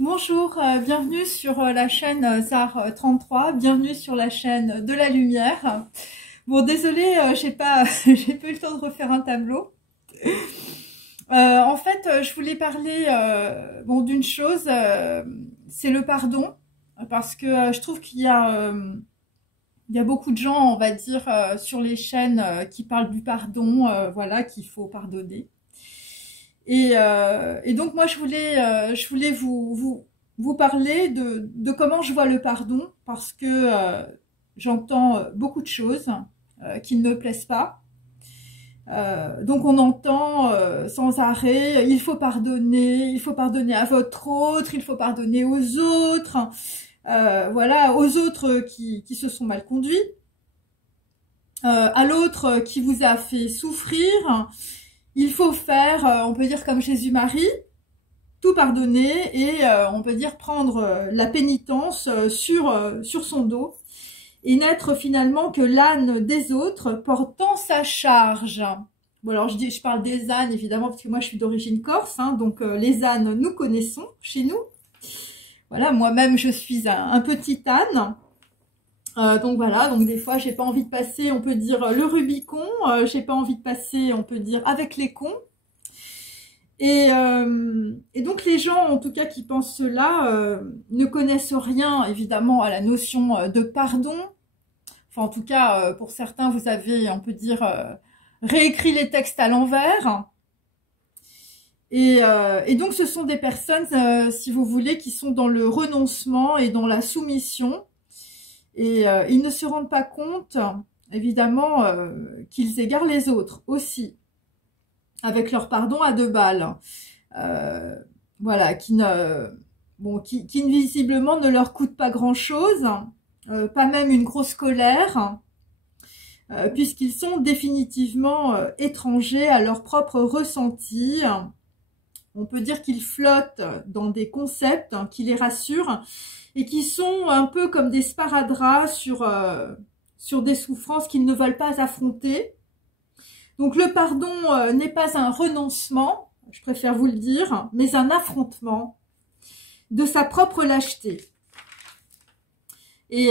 Bonjour, bienvenue sur la chaîne ZAR 33, bienvenue sur la chaîne de la lumière. Bon, désolée, j'ai pas eu le temps de refaire un tableau. En fait, je voulais parler d'une chose, c'est le pardon, parce que je trouve qu'il y a beaucoup de gens, on va dire, sur les chaînes qui parlent du pardon, voilà, qu'il faut pardonner. Et donc moi je voulais vous parler de comment je vois le pardon, parce que j'entends beaucoup de choses qui ne me plaisent pas. Donc on entend sans arrêt, il faut pardonner à votre autre, il faut pardonner aux autres, voilà, aux autres qui se sont mal conduits, à l'autre qui vous a fait souffrir. Il faut faire, on peut dire comme Jésus-Marie, tout pardonner et on peut dire prendre la pénitence sur son dos et n'être finalement que l'âne des autres portant sa charge. Bon alors je parle des ânes évidemment parce que moi je suis d'origine corse, hein, donc les ânes nous connaissons chez nous. Voilà, moi-même je suis un petit âne. Donc voilà, donc des fois j'ai pas envie de passer, on peut dire le Rubicon, j'ai pas envie de passer, on peut dire avec les cons. Et donc les gens en tout cas qui pensent cela ne connaissent rien évidemment à la notion de pardon. Enfin en tout cas pour certains vous avez, on peut dire, réécrit les textes à l'envers. Et donc ce sont des personnes, si vous voulez, qui sont dans le renoncement et dans la soumission. Et ils ne se rendent pas compte, évidemment, qu'ils égarent les autres aussi, avec leur pardon à 2 balles. Voilà, qui visiblement ne leur coûte pas grand-chose, pas même une grosse colère, puisqu'ils sont définitivement étrangers à leur propre ressenti. On peut dire qu'ils flottent dans des concepts qui les rassurent, et qui sont un peu comme des sparadraps sur des souffrances qu'ils ne veulent pas affronter. Donc le pardon n'est pas un renoncement, je préfère vous le dire, mais un affrontement de sa propre lâcheté. Et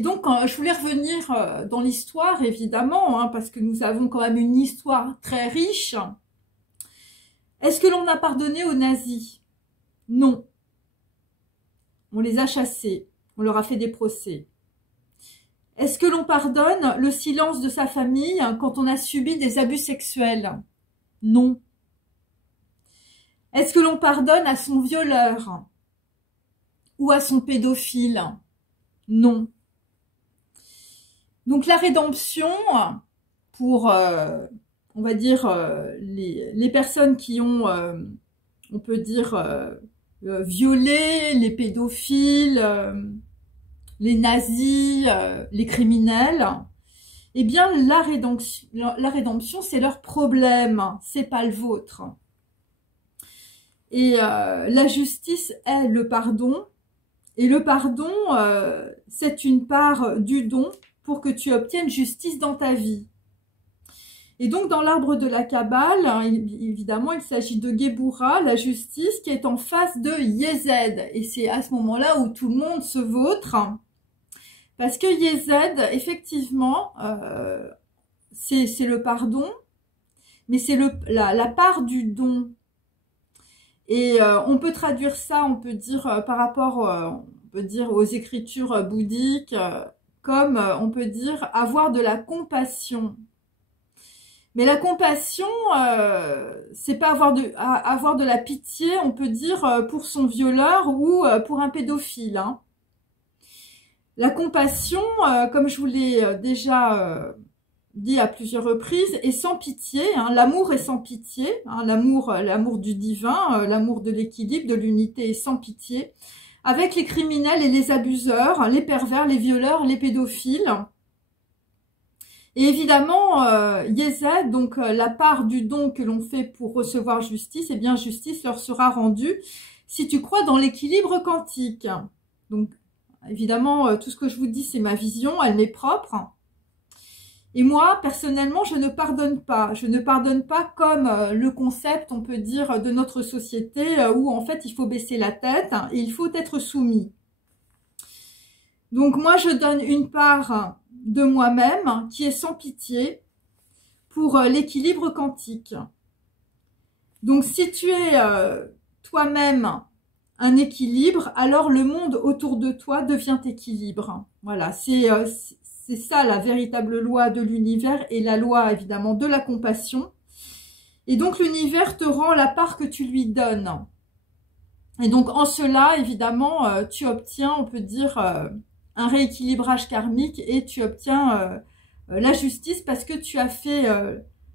donc je voulais revenir dans l'histoire, évidemment, hein, parce que nous avons quand même une histoire très riche. Est-ce que l'on a pardonné aux nazis? Non. On les a chassés, on leur a fait des procès. Est-ce que l'on pardonne le silence de sa famille quand on a subi des abus sexuels? Non. Est-ce que l'on pardonne à son violeur ou à son pédophile? Non. Donc la rédemption, pour, on va dire, les personnes qui ont, on peut dire, violer, les pédophiles, les nazis, les criminels, eh bien la rédemption c'est leur problème, c'est pas le vôtre. Et la justice est le pardon, et le pardon c'est une part du don pour que tu obtiennes justice dans ta vie. Et donc, dans l'arbre de la Kabbale, hein, évidemment, il s'agit de Géboura, la justice, qui est en face de Yesed. Et c'est à ce moment-là où tout le monde se vautre. Parce que Yesed, effectivement, c'est le pardon, mais c'est la part du don. Et on peut traduire ça, on peut dire, par rapport on peut dire aux écritures bouddhiques, comme on peut dire avoir de la compassion. Mais la compassion, c'est pas avoir de la pitié, on peut dire, pour son violeur ou pour un pédophile. Hein. La compassion, comme je vous l'ai déjà dit à plusieurs reprises, est sans pitié. Hein. L'amour est sans pitié. Hein. L'amour du divin, l'amour de l'équilibre, de l'unité est sans pitié. Avec les criminels et les abuseurs, les pervers, les violeurs, les pédophiles. Et évidemment, Yesed, donc la part du don que l'on fait pour recevoir justice, eh bien justice leur sera rendue si tu crois dans l'équilibre quantique. Donc évidemment, tout ce que je vous dis, c'est ma vision, elle m'est propre. Et moi, personnellement, je ne pardonne pas. Je ne pardonne pas comme le concept, on peut dire, de notre société où en fait il faut baisser la tête et il faut être soumis. Donc moi, je donne une part de moi-même qui est sans pitié pour l'équilibre quantique. Donc si tu es toi-même un équilibre, alors le monde autour de toi devient équilibre. Voilà, c'est ça la véritable loi de l'univers et la loi évidemment de la compassion. Et donc l'univers te rend la part que tu lui donnes. Et donc en cela, évidemment, tu obtiens, on peut dire, un rééquilibrage karmique et tu obtiens la justice parce que tu as fait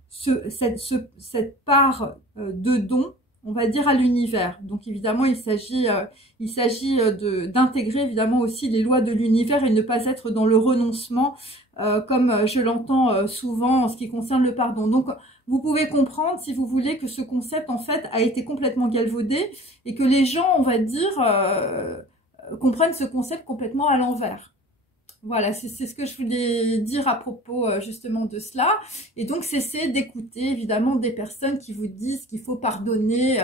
cette part de don, on va dire, à l'univers. Donc évidemment, il s'agit d'intégrer évidemment aussi les lois de l'univers et ne pas être dans le renoncement, comme je l'entends souvent en ce qui concerne le pardon. Donc vous pouvez comprendre, si vous voulez, que ce concept en fait a été complètement galvaudé et que les gens, on va dire, comprennent ce concept complètement à l'envers. Voilà, c'est ce que je voulais dire à propos justement de cela. Et donc, cessez d'écouter évidemment des personnes qui vous disent qu'il faut pardonner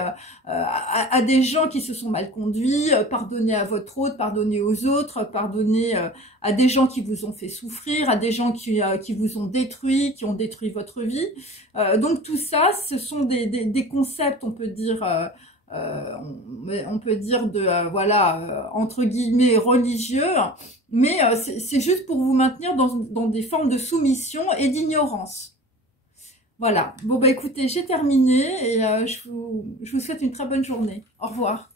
à des gens qui se sont mal conduits, pardonner à votre hôte, pardonner aux autres, pardonner à des gens qui vous ont fait souffrir, à des gens qui vous ont détruit, qui ont détruit votre vie. Donc tout ça, ce sont des concepts, on peut dire... on peut dire voilà, entre guillemets religieux, mais c'est juste pour vous maintenir dans des formes de soumission et d'ignorance. Voilà. Bon bah écoutez, j'ai terminé et je vous souhaite une très bonne journée. Au revoir.